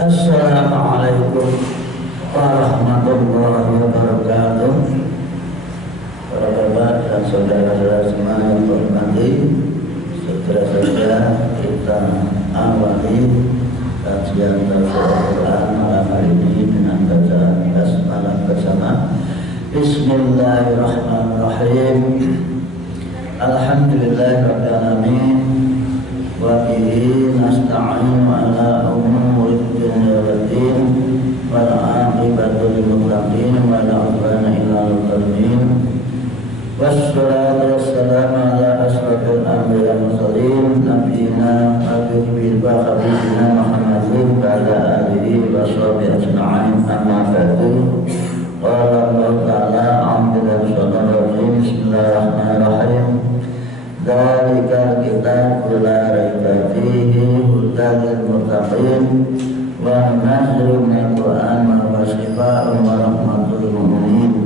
Assalamualaikum warahmatullahi wabarakatuh. Para bapak dan saudara-saudara semua yang hormati, segera saja kita awali kajian tafsir Al-Quran malam hari ini dengan bacaan basmalah bersama. Bismillahirrahmanirrahim. Alhamdulillahirabbil alamin. Wa bihi nasta'inu ala umuri dunya waddin wal 'aqibatu lil muttaqin wa la 'udwana illa 'alal zalimin. Wassalatu wassalamu ala asyrafil anbiya'i wal mursalin nabiyina habibina Muhammadin wa ala alihi wa sahbihi ajma'in. Amma ba'du. Qala Allah ta'ala a'udzu billahi bismillahirrahmanirrahim. Dzalikal kitabu la raiba fihi hudan lil muttaqin wa nazrun minal Qur'an ma huwa shifaa'un wa rahmatul lil mu'minin.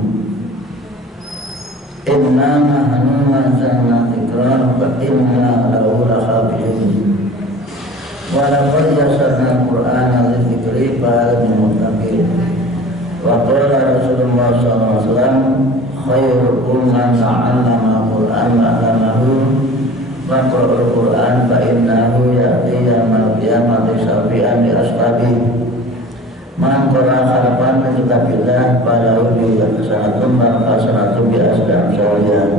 Inna nahnu nazzalna dzikra wa inna lahu lahafizun. Wa laqad yassarna al-Qur'ana lidzikri fahal min muttaqin. Wa qala Rasulullah sallallahu alaihi wasallam khairukum man ta'allama al-Qur'an wa 'allamahu wa qara'al Qur'an fa innahu ya'ti yawmal qiyamati syafi'an li ashabihi. Man qara'a harfan min kitabillah falahu bihi hasanatun wa hasanatun bi asri amsalih.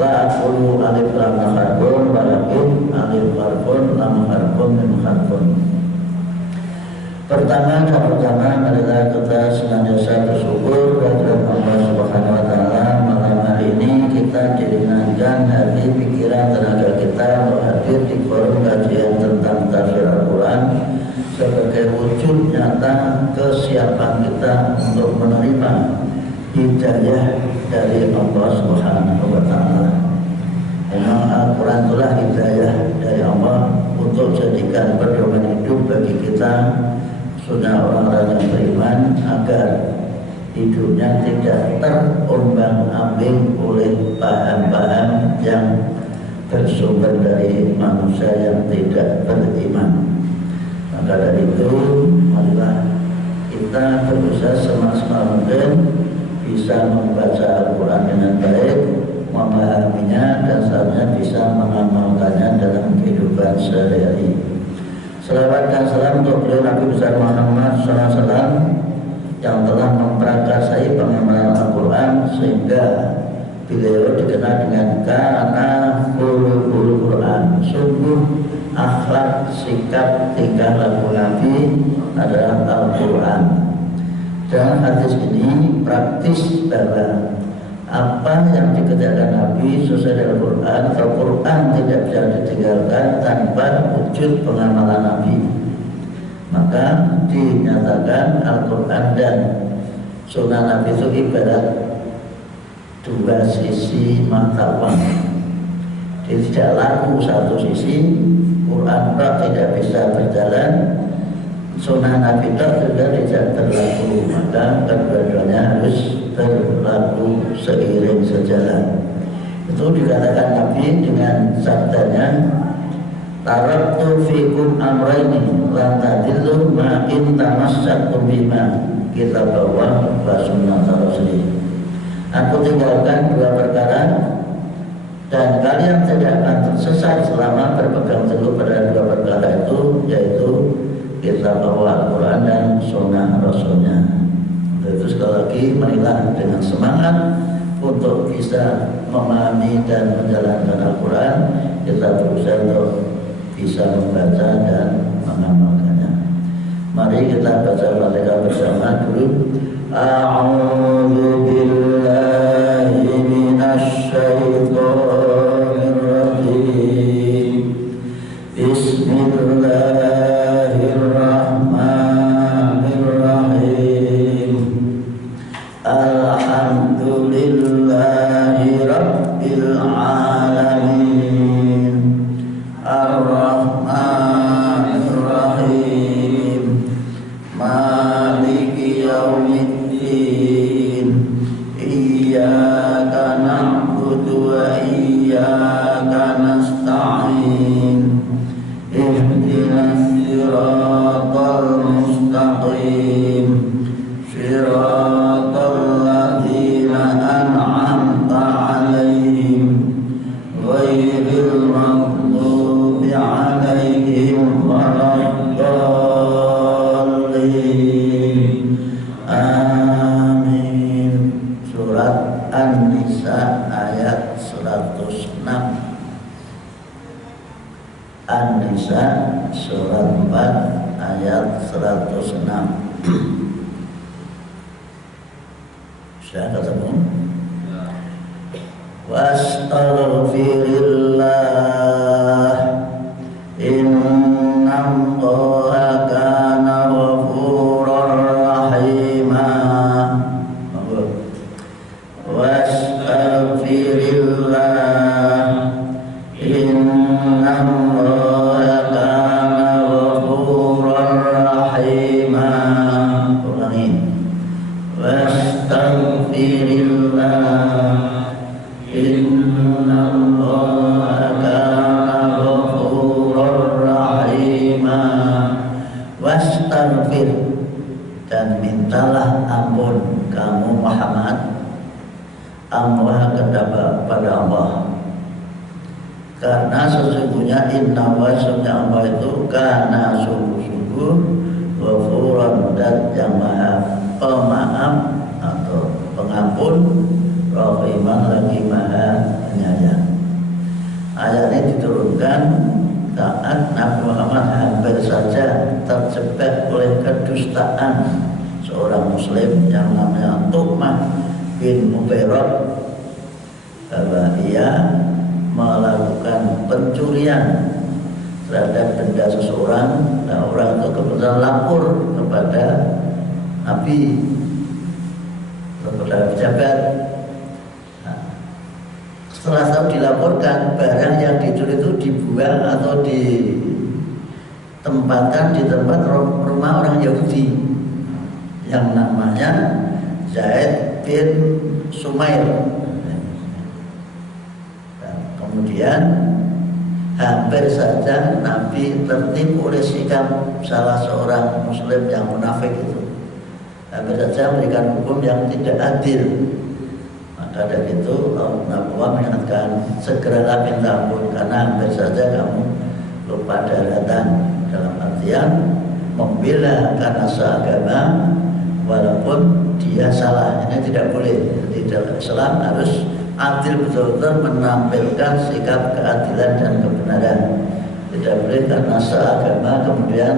La aqulu alif lam harfun walakin alif harfun lam harfun min harfun. Pertama adalah kita senantiasa bersyukur kepada Allah Subhanahu wa taala. Malam hari ini kita diringankan hati, pikiran, tenaga kita untuk hadir di forum kajian tentang tafsir Al-Quran sebagai wujud nyata kesiapan kita untuk menerima hidayah dari Allah Subhanahu wa taala. Memang Al-Quran itulah hidayah dari Allah untuk jadikan pedoman hidup bagi kita, sudah orang-orang yang beriman, agar hidupnya tidak terombang-ambing oleh paham-paham yang bersumber dari manusia yang tidak beriman. Maka dari itu, marilah kita berusaha semaksimal mungkin bisa membaca Al-Quran dengan baik, memahaminya, dan selanjutnya bisa mengamalkannya dalam kehidupan sehari-hari. Salawat dan salam untuk beliau Nabi besar Muhammad SAW yang telah memperakasai pengamalan Al-Quran sehingga beliau dikenal dengan kana khuluqul Quran. Sungguh akhlak, sikap, tingkah laku Nabi adalah Al-Quran. Dalam hadis ini praktis bahwa apa yang dikerjakan Nabi sesuai dengan Al-Quran, Al-Quran tidak bisa ditinggalkan tanpa wujud pengamalan Nabi. Maka dinyatakan Al-Quran dan Sunnah Nabi itu ibarat dua sisi mata uang. Jadi tidak laku satu sisi, Quran tidak bisa berjalan, Sunnah Nabi juga tidak berlaku. Maka kedua-duanya harus berlaku seiring sejalan. Itu dikatakan Nabi dengan sabdanya, taraktu fikum amraini lan tadillu ma in tamassaktum bima kitabullah wa sunnata rasulih. Aku tinggalkan dua perkara dan kalian tidak akan tersesat selama berpegang teguh pada dua perkara itu, yaitu kitabullah Al-Quran dan sunnah rasulnya. Itu sekali lagi marilah dengan semangat untuk bisa memahami dan menjalankan Al-Quran, kita berusaha untuk bisa membaca dan mengamalkannya. Mari kita baca Al-Fatihah bersama dulu. A'udzu billahi minasy syaithanir rajim. Bismillahirrahmanirrahim. Alhamdulillahi rabbil alamin. Ar-Rahmanir Rahim. Maliki yaumiddin. surat 4 ayat 106. Sudah ketemu? Wastaghfirillah innallaha kana ghafurur rahima. Wastaghfirillah innallaha kana ghafurur rahima. Ulangi. Wastaghfirillah innallaha kana ghafurur rahima. Wastaghfir, dan mintalah ampun kamu Muhammad Allah kepada Allah, karena sesungguhnya inna wasnya Allah itu karena sungguh-sungguh ghafuran, dan yang maha pemaaf atau pengampun, rahiman lagi maha penyayang. Ayat ini diturunkan saat Nabi Muhammad hampir saja terjebak oleh kedustaan seorang muslim yang namanya Tu'mah bin Mubarak, bahwa ia melakukan pencurian terhadap benda seseorang. Nah, orang itu kebetulan lapor kepada Nabi, kepada pejabat. Nah, setelah tahu dilaporkan, barang yang dicuri itu dibuang atau ditempatkan di tempat rumah orang Yahudi yang namanya Zaid bin Sumair. Kemudian hampir saja Nabi tertipu oleh sikap salah seorang muslim yang munafik itu. Hampir saja memberikan hukum yang tidak adil. Maka dari itu Nabi mengingatkan, segeralah minta ampun, karena hampir saja kamu lupa daratan, dalam artian membela karena seagama walaupun dia salah. Ini tidak boleh. Di dalam Islam harus adil, betul-betul menampilkan sikap keadilan dan kebenaran. Tidak boleh karena seagama kemudian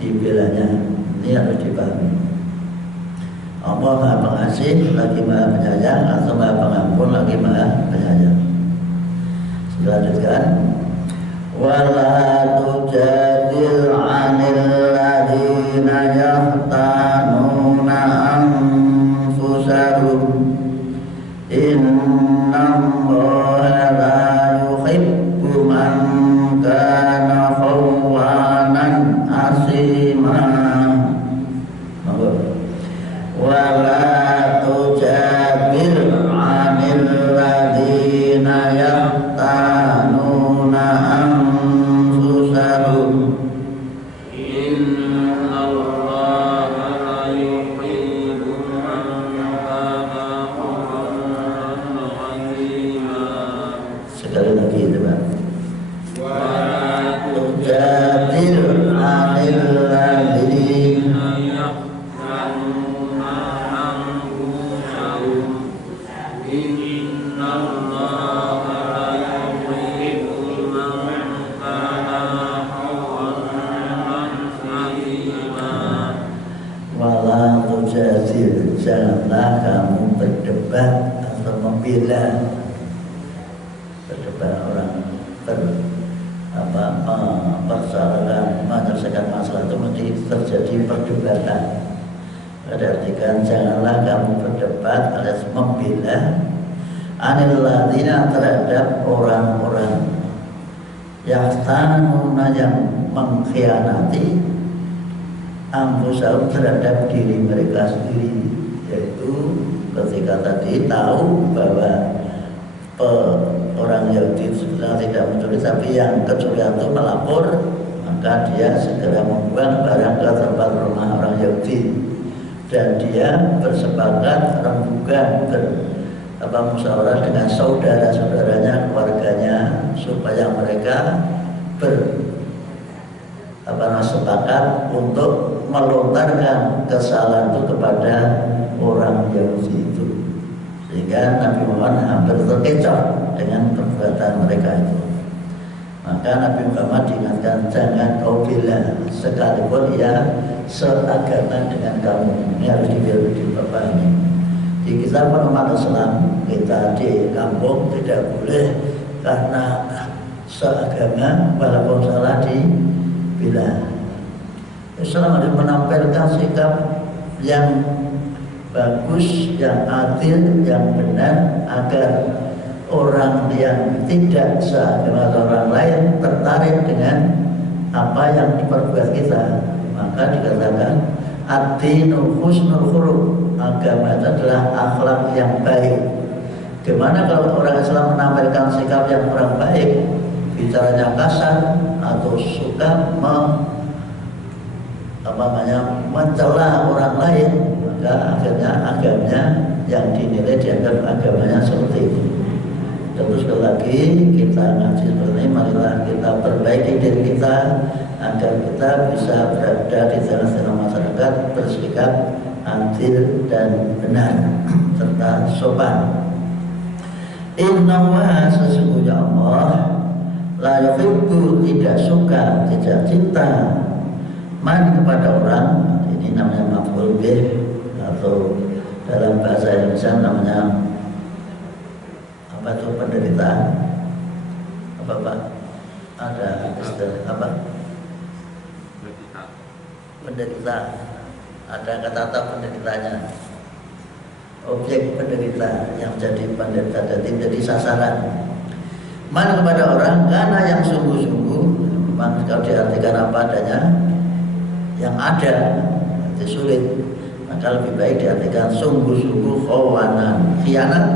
dibelanya. Ini harus dipahami. Allah Maha Pengasih lagi Maha Penyayang, atau Maha Pengampun lagi Maha Penyayang. Selanjutkan, wala tujadil 'anil ladzina yahtanuna anfusahum innallaha la yuhibbu man kana khawanan asima. Wala tujadil 'anil ladzina yahtanuna anfusahum innallaha la yuhibbu man kana khawanan asima. Sekali lagi itu, Pak. Wala tujadil 'anil ladzina janganlah kamu berdebat atau membela. Berdebat orang persoalan menyelesaikan masalah itu mesti terjadi perdebatan. Berartikan janganlah kamu berdebat alias membela anil ladzina, terhadap orang-orang yahtanuna yang mengkhianati anfusahum, terhadap diri mereka sendiri. Yaitu ketika tadi tahu bahwa orang Yahudi sebenarnya tidak mencuri, tapi yang kecurian itu melapor, maka dia segera membuang barang ke tempat rumah orang Yahudi, dan dia bersepakat rembukan musyawarah dengan saudara-saudaranya, keluarganya, supaya mereka sepakat untuk melontarkan kesalahan itu kepada orang Yahudi itu, sehingga Nabi Muhammad hampir terkecoh dengan perbuatan mereka itu. Maka Nabi Muhammad diingatkan, jangan kau bela sekalipun ia seagama dengan kamu. Ini harus dipahami. Di kita umat Islam, kita di kampung tidak boleh karena seagama walaupun salah dibela. Islam harus menampilkan sikap yang bagus, yang adil, yang benar, agar orang yang tidak seagama orang lain tertarik dengan apa yang diperbuat kita. Maka dikatakan ad-dinu husnul khuluq, agama itu adalah akhlak yang baik. Gimana kalau orang Islam menampilkan sikap yang kurang baik, bicaranya kasar atau suka mencela orang lain, maka akhirnya agamanya yang dinilai dianggap agamanya seperti itu. Tentu sekali lagi kita ngaji seperti ini, marilah kita perbaiki diri kita agar kita bisa berada di tengah-tengah masyarakat, bersikap adil dan benar serta sopan. Innallaha, sesungguhnya Allah, la yuhibbu, tidak suka, tidak cinta, man, kepada orang. Ini namanya maf'ul bih, atau dalam bahasa Indonesia namanya apa itu, penderitaan. Apa Pak? Ada istilah apa? Penderita. Ada kata-kata penderitanya. Objek penderita yang jadi penderita, jadi sasaran. Man, kepada orang, karena yang sungguh-sungguh, memang kalau diartikan apa adanya, yang ada, itu sulit. Maka lebih baik diartikan sungguh-sungguh khawanan, khianat,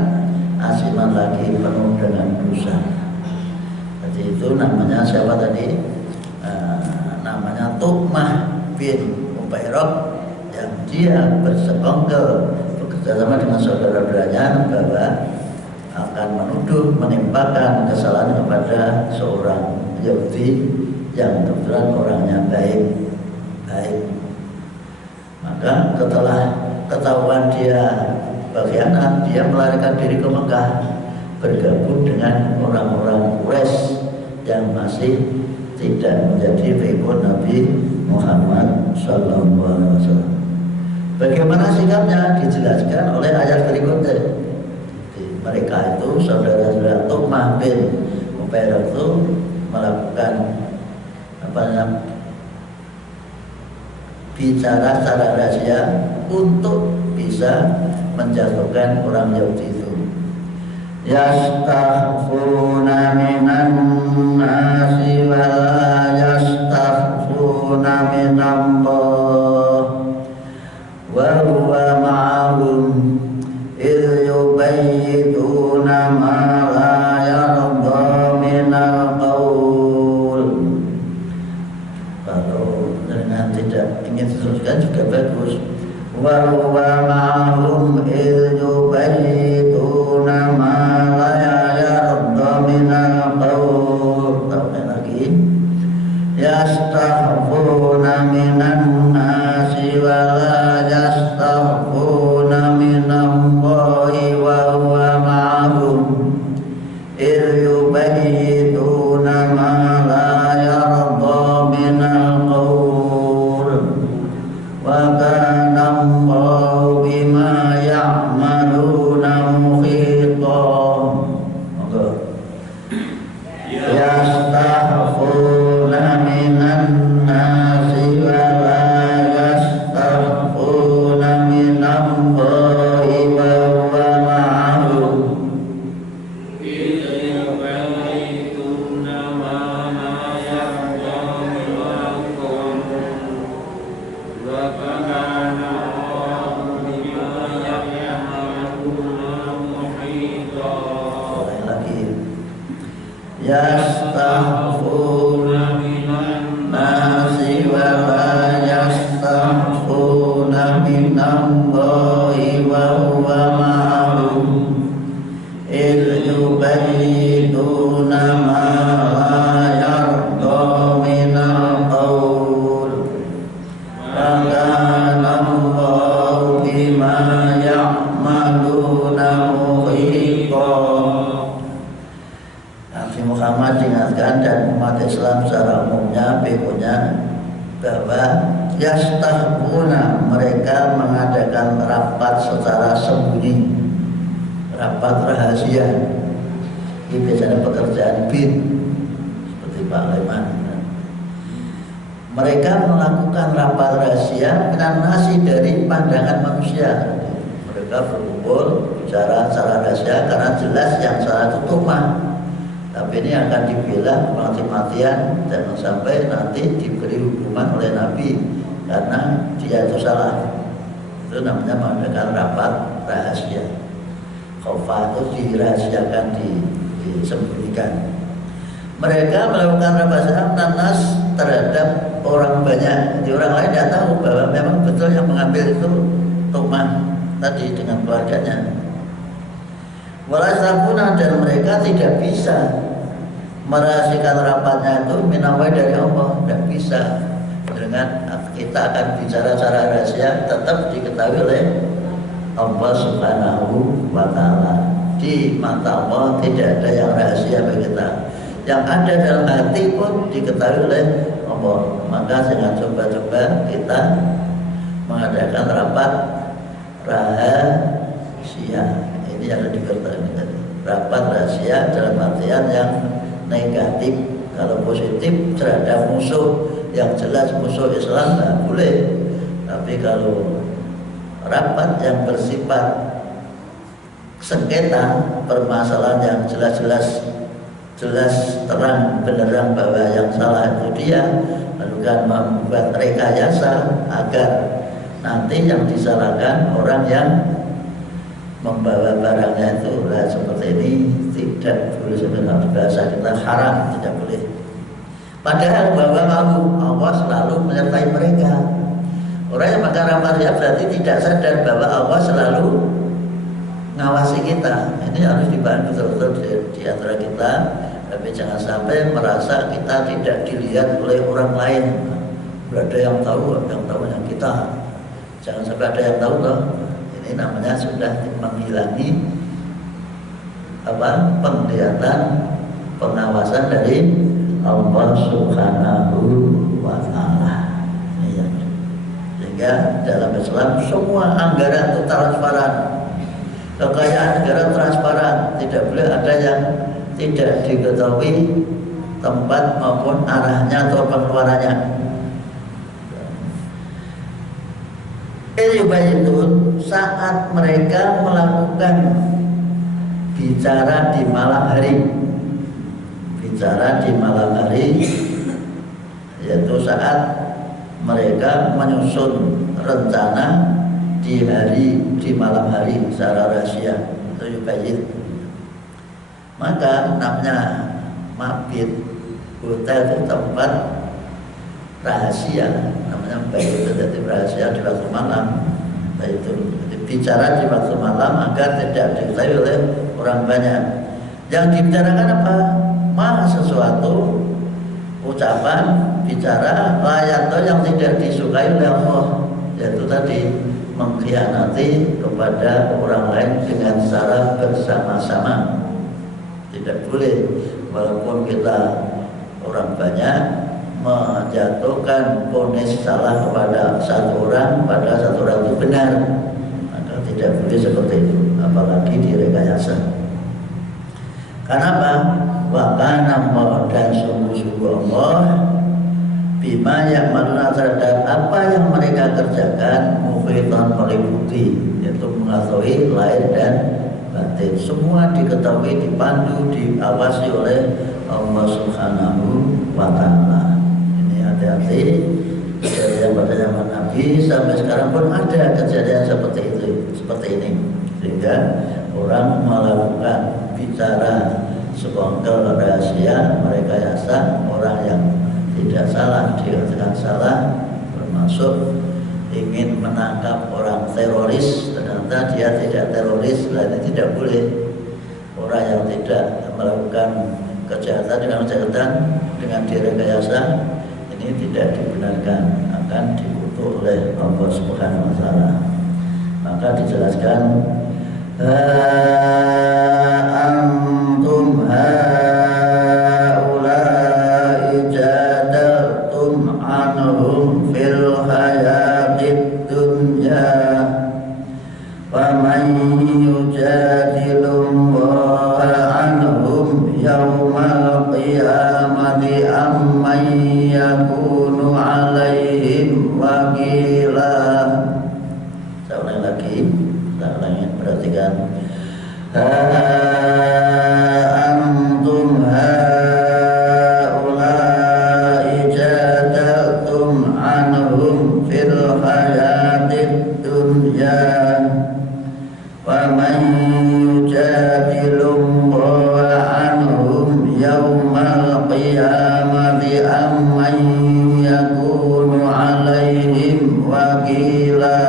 asiman lagi penuh dengan dosa. Jadi itu namanya siapa tadi? Namanya Tu'mah bin Ubairok, yang dia bersekongkol bekerjasama dengan saudara-saudaranya bahwa akan menuduh, menimpakan kesalahan kepada seorang Yahudi yang kebetulan orangnya baik. Maka setelah ketahuan dia berkhianat, dia melarikan diri ke Mekah, bergabung dengan orang-orang Quraisy yang masih tidak menjadi pengikut Nabi Muhammad SAW. Bagaimana sikapnya dijelaskan oleh ayat berikutnya. Mereka itu saudara-saudara Tu'mah bin Ubairok itu melakukan bicara secara rahasia untuk bisa menjatuhkan orang Yahudi itu. Yastakhfuna minan nasi wa la yastakhfuna minallah wa huwa ma'ahum idh yubayyituna ma la yarda minal qawl. Kalau dengan tidak ingin diteruskan juga bagus. Wa huwa ma'ahum idh yubayyituna ma la yarda minal qawl. Tambah lagi. Yastakhfuna minan nasi wa la yastakhfuna minallahi wa huwa ma'ahum idh yubayyituna ma la yarda minal qawl wa kana Allahu bima ya'maluna muhita. Yastakhfuna minan nasi wa la yastakhfuna minallahi wa huwa ma'ahum yastakhfuna minan nasi wa la yastakhfuna minallahi wa huwa ma'ahum idh yubayyituna ma la yarda minal qawl wa kana Allahu bima ya'maluna muhita. Nabi Muhammad diingatkan dan yastahbuna, mereka mengadakan rapat secara sembunyi, rapat rahasia. Ini biasanya pekerjaan bin seperti Pak Leman. Mereka melakukan rapat rahasia nasi dari pandangan manusia. Mereka berkumpul bicara secara rahasia karena jelas yang salah itu Tu'mah. Tapi ini akan dibela mati-matian, jangan sampai nanti diberi hukuman oleh Nabi karena dia itu salah. Itu namanya mengadakan rapat rahasia. Khofah itu dirahasiakan, disembunyikan. Mereka melakukan rapat nanas terhadap orang banyak. Jadi orang lain tidak tahu bahwa memang betul yang mengambil itu Tu'mah tadi dengan keluarganya. Walasabuna, dan mereka tidak bisa merahasiakan rapatnya itu minawai dari Allah, tidak bisa. Dengan kita akan bicara secara rahasia tetap diketahui oleh Allah Subhanahu wa Ta'ala. Di mata Allah tidak ada yang rahasia bagi kita. Yang ada dalam hati pun diketahui oleh Allah. Maka jangan coba-coba kita mengadakan rapat rahasia. Ini yang diketahui tadi. Rapat rahasia dalam artian yang negatif. Kalau positif terhadap musuh yang jelas musuh Islam tidak boleh. Tapi kalau rapat yang bersifat sengketa, permasalahan yang jelas terang benderang bahwa yang salah itu dia, lalu kan membuat rekayasa agar nanti yang disalahkan orang yang membawa barangnya itu. Lah seperti ini tidak boleh, sebenarnya bahasa kita haram, tidak boleh. Padahal bahwa Allah selalu menyertai mereka. Orang yang makan rahasia berarti tidak sadar bahwa Allah selalu ngawasi kita. Ini harus dibahas betul-betul di antara kita. Tapi jangan sampai merasa kita tidak dilihat oleh orang lain. Ada yang tahu yang kita. Jangan sampai ada yang tahu loh. Ini namanya sudah menghilangi penglihatan, pengawasan dari Allah Subhanahu wa Ta'ala. Sehingga dalam Islam semua anggaran itu transparan, kekayaan negara transparan, tidak boleh ada yang tidak diketahui tempat maupun arahnya atau pengeluarannya. Itu saat mereka melakukan bicara di malam hari, yaitu saat mereka menyusun rencana di malam hari secara rahasia, itu yubayit. Maka namanya mabit, hotel itu tempat rahasia, namanya bayit itu jadi rahasia di waktu malam. Itu bicara di waktu malam agar tidak diketahui oleh orang banyak. Yang dibicarakan apa? Sesuatu ucapan, bicara, layanto yang tidak disukai oleh Allah, yaitu tadi mengkhianati kepada orang lain dengan cara bersama-sama. Tidak boleh, walaupun kita orang banyak, menjatuhkan vonis salah kepada satu orang, pada satu orang itu benar, maka tidak boleh seperti itu, apalagi direkayasa. Karena apa? Wakana Allah, dan sungguh-sungguh Allah bima yang mana terhadap apa yang mereka kerjakan mufitan meliputi, yaitu mengetahui lahir dan batin. Semua diketahui, dipandu, diawasi oleh Allah Subhanahu wa Ta'ala. Ini hati-hati. Kejadian pada zaman Nabi sampai sekarang pun ada kejadian seperti itu, seperti ini. Sehingga orang melakukan bicara sebongkar rahasia, mereka yasa orang yang tidak salah dikatakan salah, termasuk ingin menangkap orang teroris, ternyata dia tidak teroris, ini tidak boleh. Orang yang tidak melakukan kejahatan dengan kejahatan dengan direkayasa, ini tidak dibenarkan, akan dikutuk oleh Allah Subhanahu wa Ta'ala. Maka dijelaskan antum haula'i jadaltum anhum fil hayat qila. Saya ulangi lagi, saya ulangi, perhatikan. Antum haula'i jadaltum anhum fil hayatid dunya wa man yujadilullah anhum yaumal qiyamati amman yakunu alaihim wakila.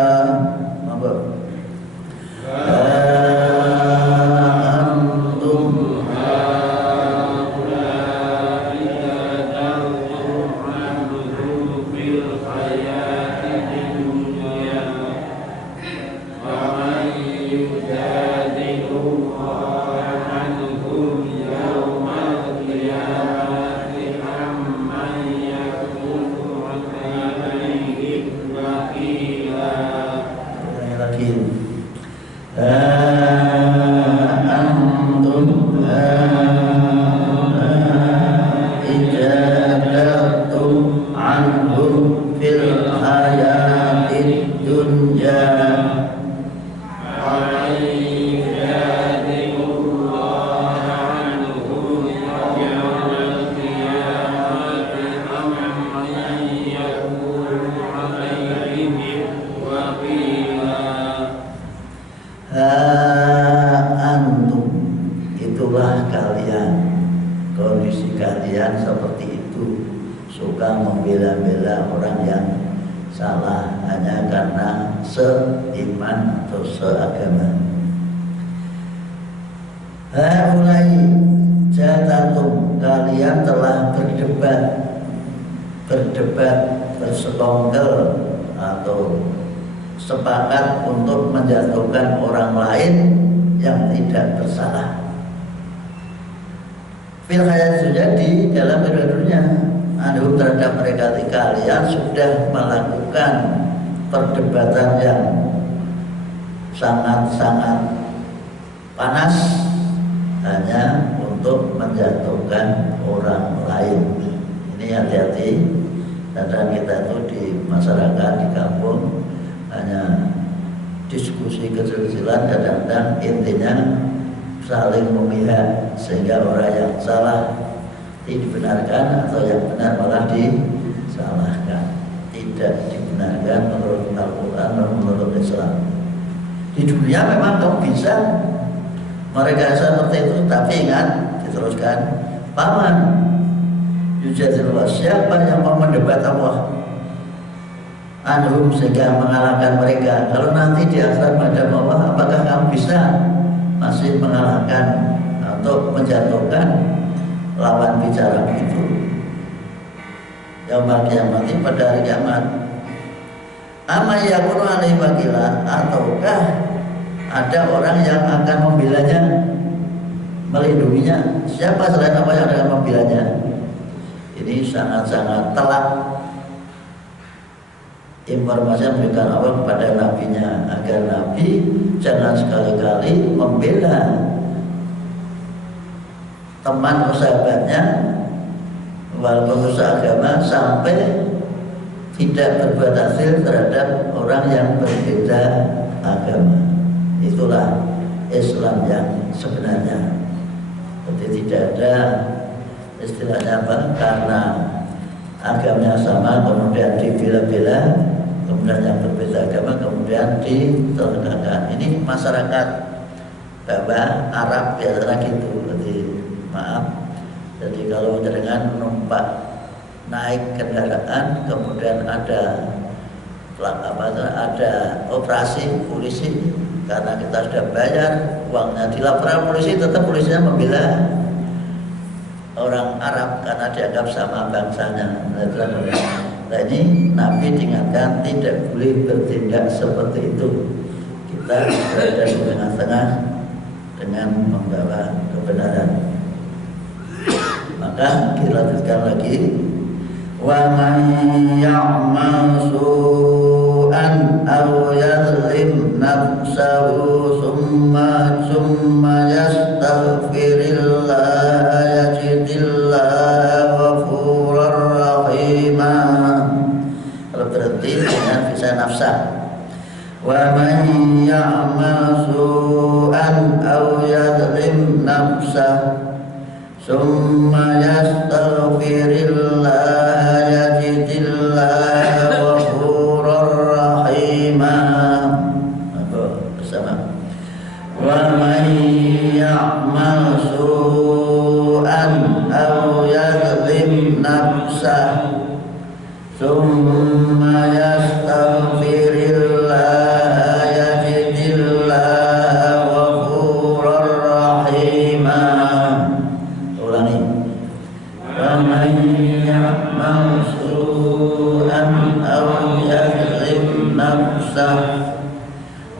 Itulah kalian, kondisi kalian seperti itu, suka membela-bela orang yang salah hanya karena seiman atau seagama. Mulai jatatum, kalian telah berdebat, bersekongkol atau sepakat untuk menjatuhkan orang lain yang tidak bersalah. Fil hayat sudah di dalam dunia, anhum terhadap mereka, kalian sudah melakukan perdebatan yang sangat-sangat panas hanya untuk menjatuhkan orang lain. Ini hati-hati, kadang kita itu di masyarakat, di kampung hanya diskusi kecil-kecilan, kadang-kadang intinya saling memihak sehingga orang yang salah dibenarkan atau yang benar malah disalahkan. Tidak dibenarkan menurut Al-Quran dan menurut Islam. Di dunia memang kamu bisa mereka seperti itu, tapi ingat, diteruskan, paman yujadilullah, siapa yang mau mendebat Allah anhum sehingga mengalahkan mereka, kalau nanti di akhirat pada Allah, apakah kamu bisa masih mengalahkan atau menjatuhkan lawan bicara itu? Yaumul kiamat, pada hari kiamat. Amma yakunu alaihi wakila, ataukah ada orang yang akan membelanya, melindunginya? Siapa selain Allah yang akan membelanya? Ini sangat-sangat telak informasi yang diberikan Allah kepada nabinya, agar nabi jangan sekali-kali membela teman atau sahabatnya walaupun seagama sampai tidak berbuat hasil terhadap orang yang berbeda agama. Itulah Islam yang sebenarnya. Jadi tidak ada istilahnya apa, karena agamanya sama kemudian dibela-bela, kemudian yang berbeda agama kemudian diterkakan. Ini masyarakat bahwa Arab biasanya gitu. Jadi maaf, jadi kalau dengan numpak naik kendaraan kemudian ada operasi polisi, karena kita sudah bayar uangnya, dilaporkan polisi, tetap polisinya membela orang Arab karena dianggap sama bangsanya. Nah ini Nabi diingatkan tidak boleh bertindak seperti itu. Kita berada di tengah-tengah dengan membawa kebenaran. Maka dilanjutkan lagi, wa man ya'mal su'an aw yazlim nafsahu summa yastaghfirillah nafsah. Wa man ya'mal su'an aw yadlim nafsah summa yastaghfirillah yajidillah ghafurur rahima. Bersama. Wa man ya'mal su'an aw yadlim nafsah summa yastaghfirillah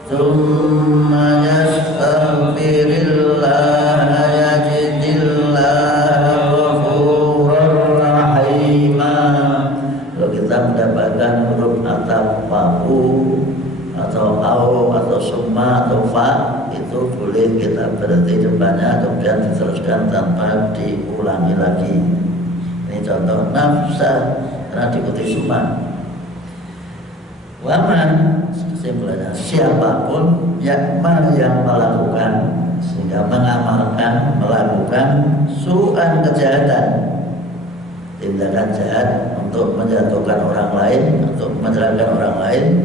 thumma yastaghfirillah yajidillah ghafurur rahima. Kalau kita mendapatkan huruf atau pa'u atau au atau summa atau fa, itu boleh kita berhenti depannya kemudian diteruskan tanpa diulangi lagi. Ini contoh nafsa karena diikuti summa. Waman kesimpulannya siapapun yang melakukan sehingga mengamalkan melakukan su'an kejahatan, tindakan jahat untuk menjatuhkan orang lain, untuk mencelakakan orang lain,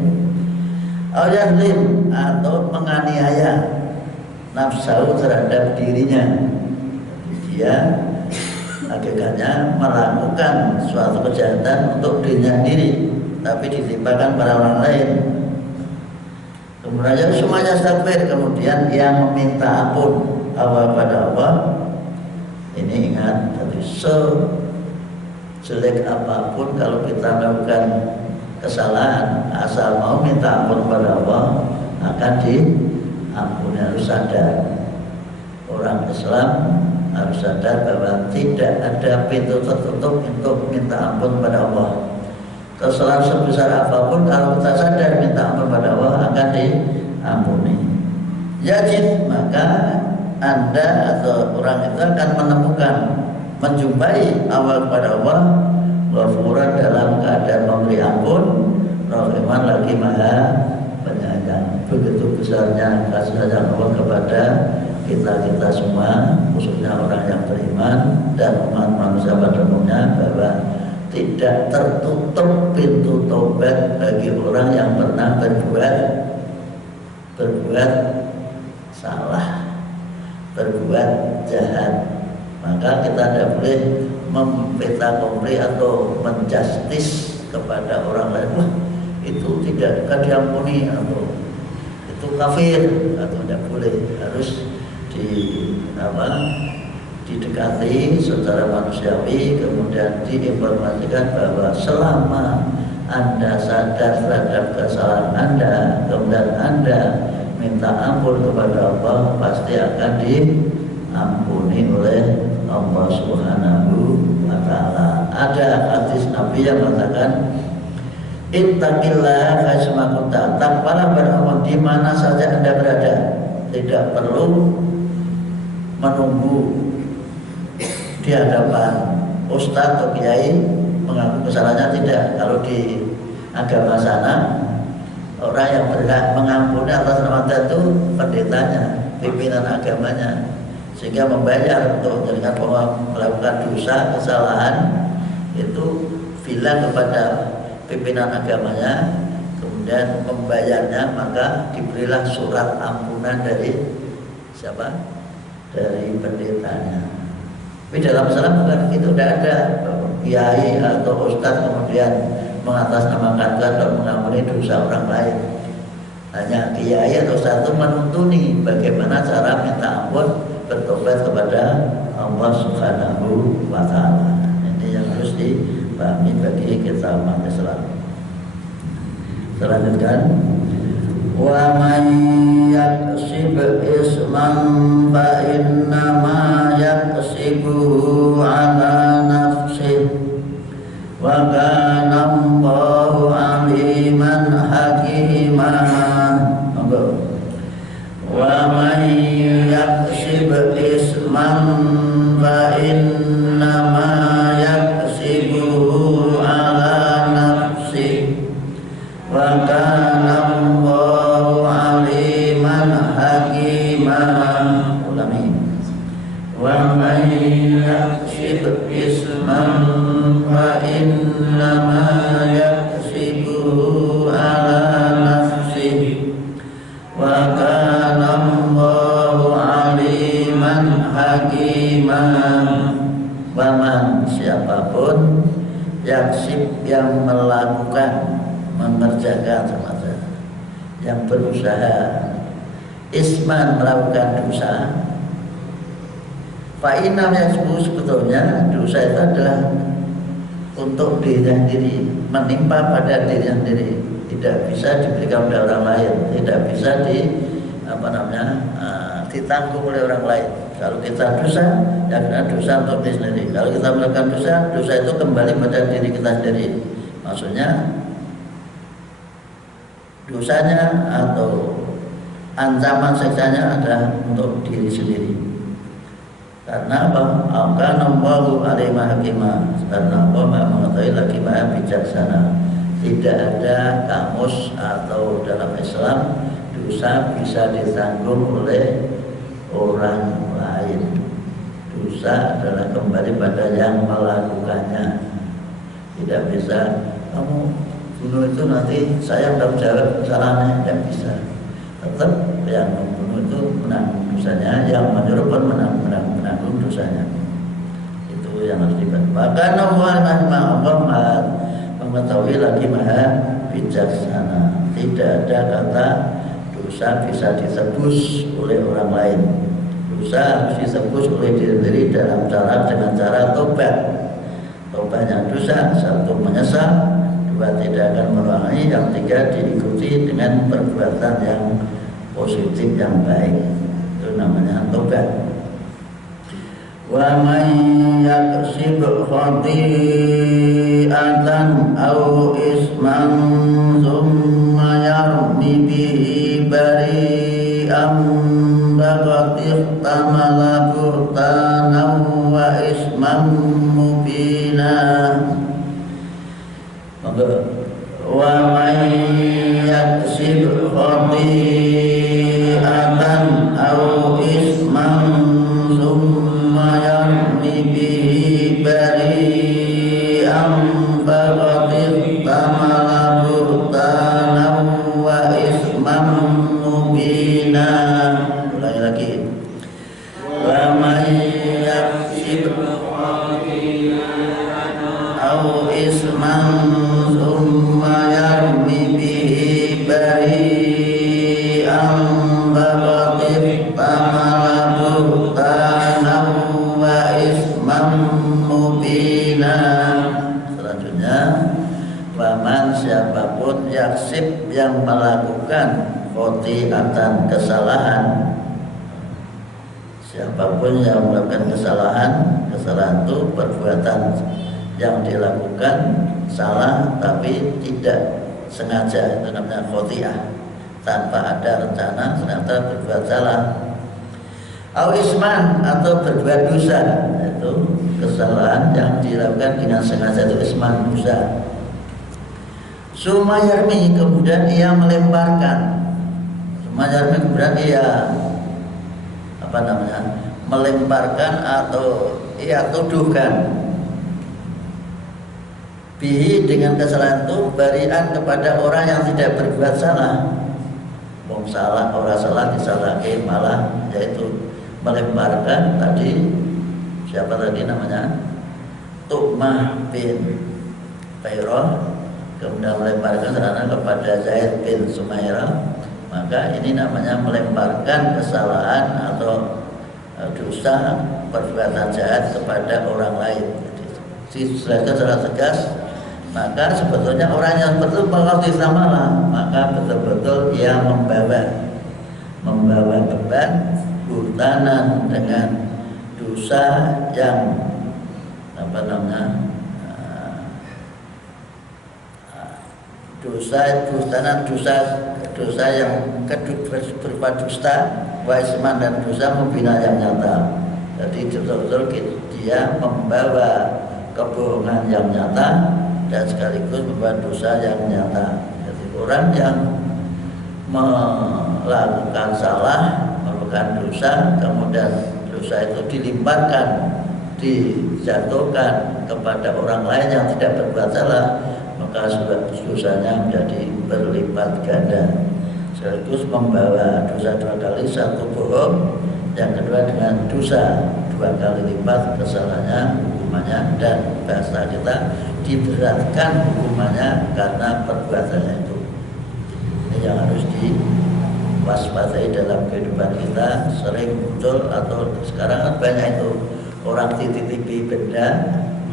al-yadlim atau menganiaya nafsu terhadap dirinya, dia hakikatnya melakukan suatu kejahatan untuk dirinya sendiri tapi ditimpakan pada orang lain. Kemudian semuanya istighfar, kemudian yang meminta ampun kepada Allah. Ini ingat, tapi sejelek apapun kalau kita melakukan kesalahan, asal mau minta ampun kepada Allah akan diampuni. Harus sadar, orang Islam harus sadar bahwa tidak ada pintu tertutup untuk minta ampun kepada Allah. Kesalahan sebesar apapun kalau kita sadar minta ampun pada Allah akan diampuni. Yajid, maka Anda atau orang itu akan menemukan, menjumpai awal kepada Allah, ghafuran dalam keadaan memberi ampun, rahiman lagi maha penyayang. Begitu besarnya kasih sayang Allah kepada kita semua, khususnya orang yang beriman dan umat manusia pada umumnya, bahwa tidak tertutup pintu taubat bagi orang yang pernah berbuat salah, berbuat jahat. Maka kita tidak boleh memfitnah atau menjustis kepada orang lain. Wah, itu tidak akan diampuni atau itu kafir, atau tidak boleh. Harus didekati secara manusiawi, kemudian diinformasikan bahwa selama Anda sadar terhadap kesalahan Anda, kemudian Anda minta ampun kepada Allah, pasti akan diampuni oleh Allah Subhanahu wa ta'ala. Ada hadis Nabi yang mengatakan, ittaqillah haitsuma kunta, takwalah kepada Allah di mana saja Anda berada. Tidak perlu menunggu di hadapan ustadz atau kiai mengaku kesalahannya, tidak. Kalau di agama sana, orang yang berhak mengampuni atas nama itu pendetanya, pimpinan agamanya, sehingga membayar untuk menjadikan bahwa melakukan dosa kesalahan itu bilang kepada pimpinan agamanya, kemudian membayarnya, maka diberilah surat ampunan dari siapa? Dari pendetanya. Tapi dalam Islam bukan itu, tidak ada kiai atau ustadz kemudian mengatasnamakan Tuhan dan mengampuni dosa orang lain. Hanya kiai atau ustadz itu menuntuni bagaimana cara minta ampun, bertobat kepada Allah Subhanahu wa ta'ala. Ini yang harus dipahami bagi kita umat Islam. Selanjutnya, wa man yaksib isman fa innama yaksibuhu ala nafsih wa kana Allahu aliman hakiman. Wa man yaksib isman fa innama yaksibuhu ala nafsih wa kana berusaha sama saya, yang berusaha isman melakukan dosa. Fa'inam yang sebetulnya dosa itu adalah untuk dirinya sendiri, menimpa pada dirinya sendiri, tidak bisa diberikan oleh orang lain, tidak bisa ditanggung oleh orang lain. Kalau kita dosa, ya karena dosa untuk diri sendiri. Kalau kita melakukan dosa, dosa itu kembali pada diri kita sendiri. Maksudnya dosanya atau ancaman siksanya adalah untuk diri sendiri. Karena apa? Karena Allahu alim hakimah. Karena Allah Maha mengetahui lagi Maha bijaksana. Tidak ada kamus atau dalam Islam dosa bisa ditanggung oleh orang lain. Dosa adalah kembali pada yang melakukannya. Tidak bisa kamu bunuh itu nanti saya bertanggung jawab kesalahannya, tidak bisa. Tetap yang membunuh itu menanggung dosanya, yang menyuruh pun menanggung dosanya. Itu yang harus dibantu. Bahkan Allah mengetahui lagi Maha bijaksana. Tidak ada kata dosa bisa ditebus oleh orang lain. Dosa harus ditebus oleh diri sendiri dengan cara tobat. Tobatnya dosa, satu menyesal, dua tidak akan mengulangi, yang tiga diikuti dengan perbuatan yang positif yang baik. Itu namanya tobat. Wa man yaksib khati'atan aw isman thumma yarmi bihi bari'an faqad ihtamala buhtanan wa isman mubina. Wa man yaksib khati'atan aw isman thumma yarmi bihi bari'an faqad ihtamala buhtanan wa isman mubina. Ulangi lagi. Wa man yaksib aw isman thumma yarmi bihi bari'an faqad ihtamala buhtanan wa isman mubina. Selanjutnya, waman siapapun yaksib yang melakukan khoti'atan kesalahan, siapapun yang melakukan kesalahan itu perbuatan yang dilakukan salah tapi tidak sengaja, itu namanya khoti'ah, tanpa ada rencana ternyata berbuat salah. Au isman atau berbuat dosa, itu kesalahan yang dilakukan dengan sengaja, itu isman, dosa. Sumayarmi, kemudian ia melemparkan. Sumayarmi, kemudian ia melemparkan atau ia tuduhkan bihi dengan kesalahan itu barian kepada orang yang tidak berbuat salah. Wong salah, orang salah disalahkan, malah yaitu melemparkan tadi, siapa tadi namanya, Tu'mah bin Bayrah, kemudian melemparkan serana kepada Zaid bin Sumairah. Maka ini namanya melemparkan kesalahan atau dosa perbuatan jahat kepada orang lain. Dijelaskan secara tegas, maka sebetulnya orang yang betul kalau disamalah, maka betul-betul ia membawa beban buhtanan dengan dosa yang dosa yang berupa dusta, waisman dan dosa membina yang nyata. Jadi betul-betul dia membawa kebohongan yang nyata dan sekaligus membawa dosa yang nyata. Jadi orang yang melakukan salah, melakukan dosa, kemudian dosa itu dijatuhkan kepada orang lain yang tidak berbuat salah, maka dosanya menjadi berlipat ganda. Sekaligus membawa dosa dua kali, satu bohong, yang kedua dengan dosa dua kali lipat kesalahannya, hukumannya, dan bahasa kita diberatkan hukumannya karena perbuatannya itu. diwaspadai dalam kehidupan kita. Sering muncul atau sekarang kan banyak itu orang titipi benda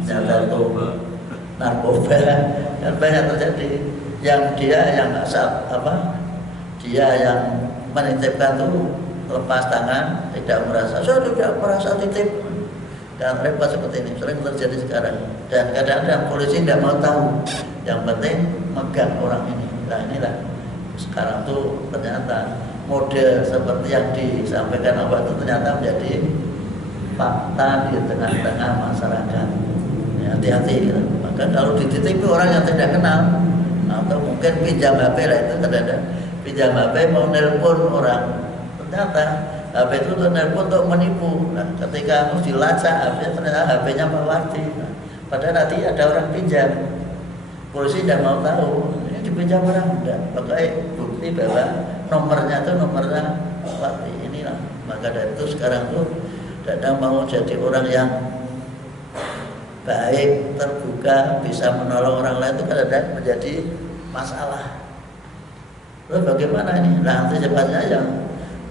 ternyata itu narkoba, kan banyak terjadi. Yang dia yang dia yang menitipkan itu lepas tangan, tidak merasa, saya tidak merasa titip, dan repot seperti ini sering terjadi sekarang. Dan kadang-kadang polisi tidak mau tahu, yang penting megang orang ini. Nah inilah sekarang tuh ternyata model seperti yang disampaikan Allah itu ternyata menjadi fakta di tengah-tengah masyarakat. Ya, hati-hati gitu. Maka kalau dititipi orang yang tidak kenal atau mungkin pinjam HP lah, itu ternyata pinjam HP mau nelpon orang, ternyata HP itu untuk nelpon untuk menipu. Nah, ketika harus dilacak HP-nya, ternyata HP-nya Pak Wardi. Nah, padahal nanti ada orang pinjam, polisi tidak mau tahu ini dipinjam orang, enggak pakai bukti bahwa nomornya itu nomornya Pak Wardi. Inilah maka dari itu sekarang tuh tidak mau jadi orang yang baik, terbuka, bisa menolong orang lain, itu kadang-kadang menjadi masalah. Lalu bagaimana ini? Nah, antisipasinya yang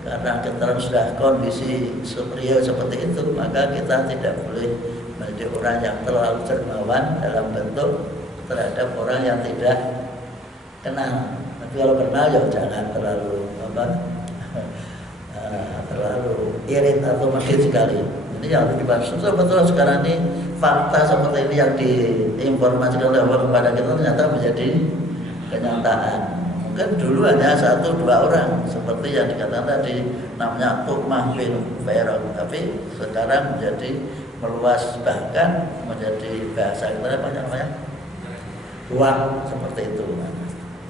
karena kita sudah kondisi superior seperti itu, maka kita tidak boleh menjadi orang yang terlalu dermawan dalam bentuk terhadap orang yang tidak kenal. Tapi kalau kenal ya jangan terlalu terlalu irit atau medit sekali. Ini yang harus dibahas. Betul sekarang ini fakta seperti ini yang diinformasikan oleh Allah kepada kita ternyata menjadi kenyataan. Mungkin dulu hanya 1-2 orang seperti yang dikatakan tadi namanya Tuqmah bin Fairaq, tapi sekarang menjadi meluas, bahkan menjadi bahasa kita apa namanya ruang seperti itu.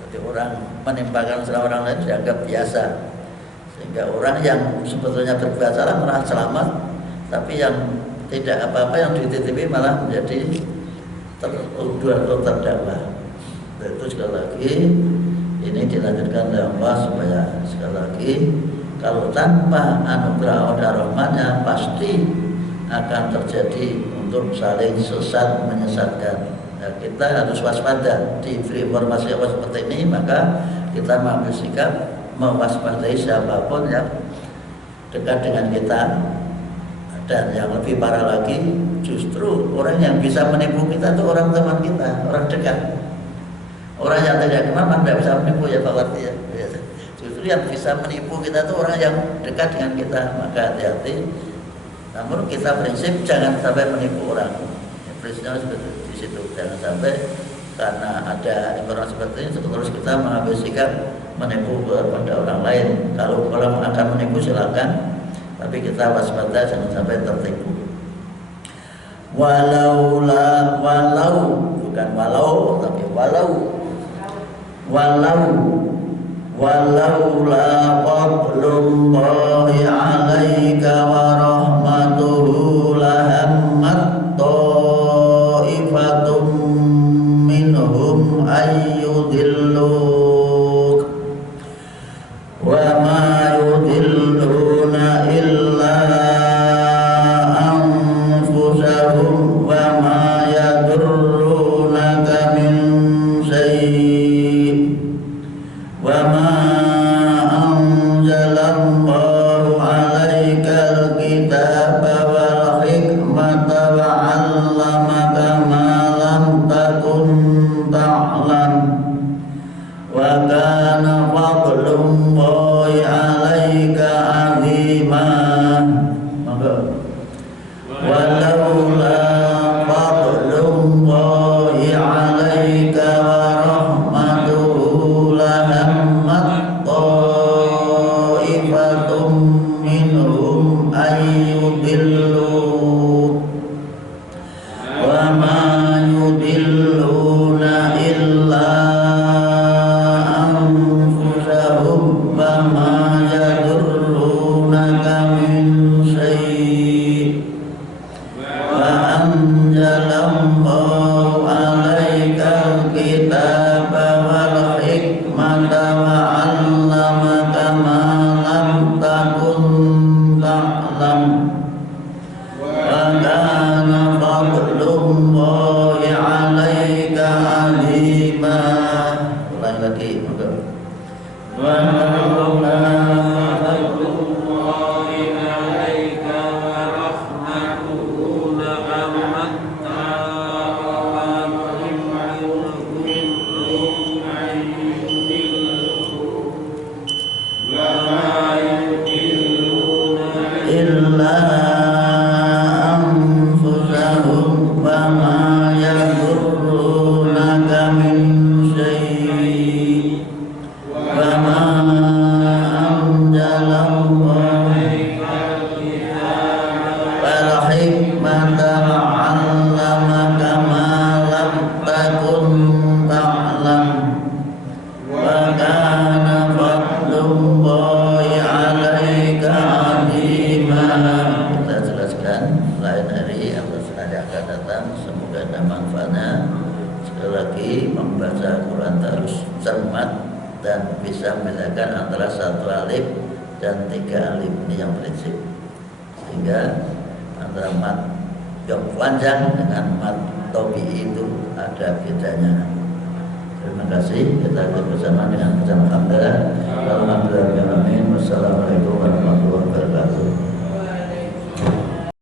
Jadi orang menimpakan salah orang lain dianggap biasa, sehingga orang yang sebetulnya berbuat salah merasa selamat, tapi yang tidak apa-apa yang dititipi malah menjadi tertuduh atau terdakwa. Itu sekali lagi ini dilanjutkan oleh Allah supaya sekali lagi kalau tanpa anugerah dan rahmatnya pasti akan terjadi untuk saling sesat menyesatkan. Nah, kita harus waspada, diberi informasi apa seperti ini, maka kita mengambil sikap mewaspadai siapapun yang dekat dengan kita. Dan yang lebih parah lagi, justru orang yang bisa menipu kita itu orang teman kita, orang dekat. Orang yang tidak kenal tidak bisa menipu ya Pak Warti ya. Justru yang bisa menipu kita itu orang yang dekat dengan kita, maka hati-hati. Namun kita prinsip jangan sampai menipu orang. Ya, prinsipnya seperti di situ, jangan sampai karena ada informasi seperti ini terus kita mengambil sikap menipu kepada orang lain. Kalau orang akan menipu silakan, tapi kita waspada jangan sampai tertipu. Walau bukan walau tapi walaula fadlullahi 'alaika wa rahmatuhu lahammat ta'ifatum minhum ayyudilluk wa ma yudilluna illa anfusahum wa ma yadurrunaka min syai' wa ma anzalallahu 'alaikal kitaba wal hikmata wa 'allamaka ma lam takun ta'lam wa kana fadlullahi 'alaika 'azima. Walaula fadlullahi 'alaika wa rahmatuhu lahammat ta'ifatum minhum ayyudilluk wa ma yudilluna illa anfusahum wa wa laula illa anfusahum wa ma yadurrunaka min syai' wa ma anzalallahu wal hikmata 'allamaka ma lam takun ta'lam wa kana fadlullahi 'alaika 'azima. Kita jelaskan lain hari atau senada akan datang, semoga ada manfaatnya. Sekali lagi, membaca Quran harus cermat dan bisa membedakan antara satu alif dan tiga alif, ini yang prinsip, sehingga antara mat yang panjang dengan mat tobi itu ada bedanya. Terima kasih, kita bersama dengan bacaan alhamdulillah. Alhamdulillah. Wassalamualaikum warahmatullahi wabarakatuh.